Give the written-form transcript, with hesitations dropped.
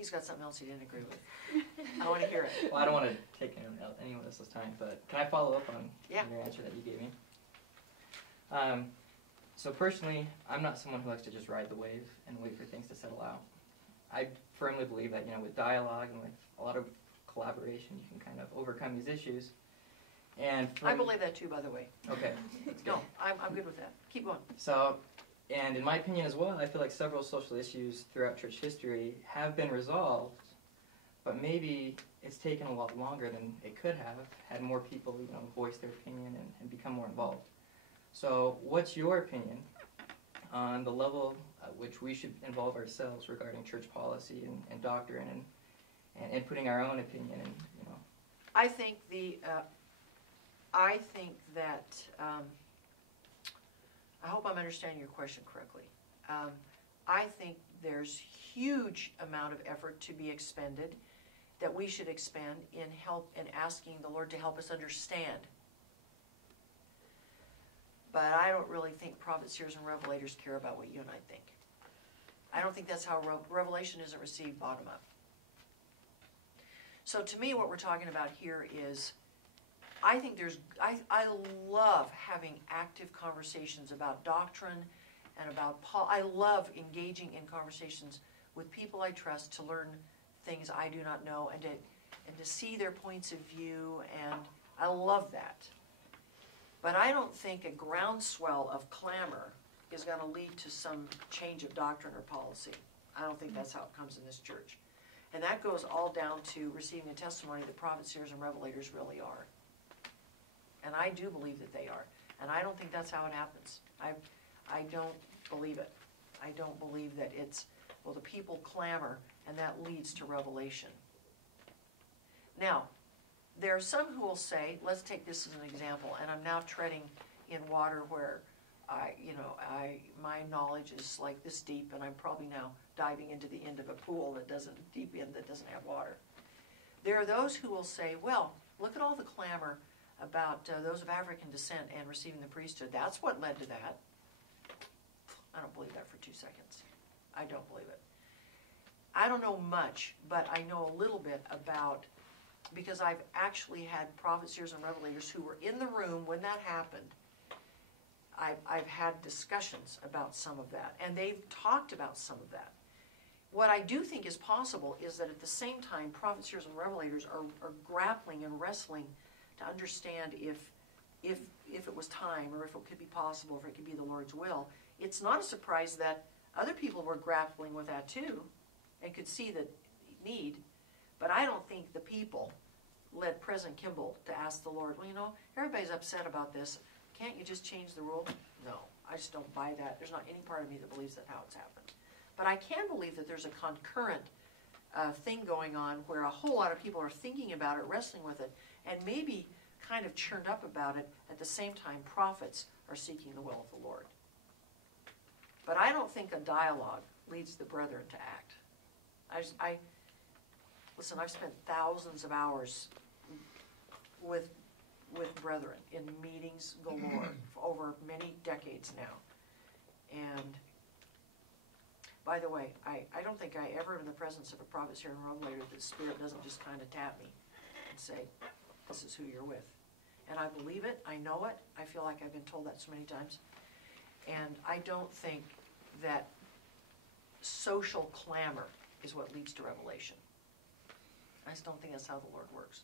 He's got something else he didn't agree with. I want to hear it. Well, I don't want to take anyone else's time, but can I follow up on Yeah. your answer that you gave me? So personally, I'm not someone who likes to just ride the wave and wait for things to settle out. I firmly believe that, with dialogue and with a lot of collaboration, you can kind of overcome these issues. And I believe that too, by the way. Okay, that's good. No, I'm good with that. Keep going. So, and in my opinion as well, I feel like several social issues throughout church history have been resolved, but maybe it's taken a lot longer than it could have, had more people, voice their opinion and become more involved. So, what's your opinion on the level at which we should involve ourselves regarding church policy and doctrine and putting our own opinion in, I think that I hope I'm understanding your question correctly. I think there's huge amount of effort to be expended that we should expend in help in asking the Lord to help us understand. But I don't really think prophets, seers, and revelators care about what you and I think. I don't think that's how revelation isn't received bottom up. So to me, what we're talking about here is, I think I love having active conversations about doctrine and about I love engaging in conversations with people I trust to learn things I do not know and to see their points of view, and I love that. But I don't think a groundswell of clamor is going to lead to some change of doctrine or policy. I don't think that's how it comes in this church. And that goes all down to receiving a testimony that prophets, seers, and revelators really are. And I do believe that they are. And I don't think that's how it happens. I don't believe it. I don't believe that it's, well, the people clamor and that leads to revelation. Now, there are some who will say, let's take this as an example, and I'm now treading in water where my knowledge is like this deep, and I'm probably now diving into the end of a pool that doesn't have water. There are those who will say, well, look at all the clamor about those of African descent and receiving the priesthood. That's what led to that. I don't believe that for 2 seconds. I don't believe it. I don't know much, but I know a little bit about, because I've actually had prophets, seers, and revelators who were in the room when that happened. I've had discussions about some of that, and they've talked about some of that. What I do think is possible is that at the same time, prophets, seers, and revelators are grappling and wrestling to understand if it was time, or if it could be possible, if it could be the Lord's will. It's not a surprise that other people were grappling with that too, and could see the need. But I don't think the people led President Kimball to ask the Lord, well, everybody's upset about this. Can't you just change the rule? No, I just don't buy that. There's not any part of me that believes that how it's happened. But I can believe that there's a concurrent thing going on where a whole lot of people are thinking about it, wrestling with it, and maybe kind of churned up about it. At the same time, prophets are seeking the will of the Lord. But I don't think a dialogue leads the brethren to act. Listen, I've spent thousands of hours with brethren in meetings galore for over many decades now. And by the way, I don't think I ever, in the presence of a prophet, seer, and revelator, the Spirit doesn't just kind of tap me and say, this is who you're with. And I believe it, I know it, I feel like I've been told that so many times. And I don't think that social clamor is what leads to revelation. I just don't think that's how the Lord works.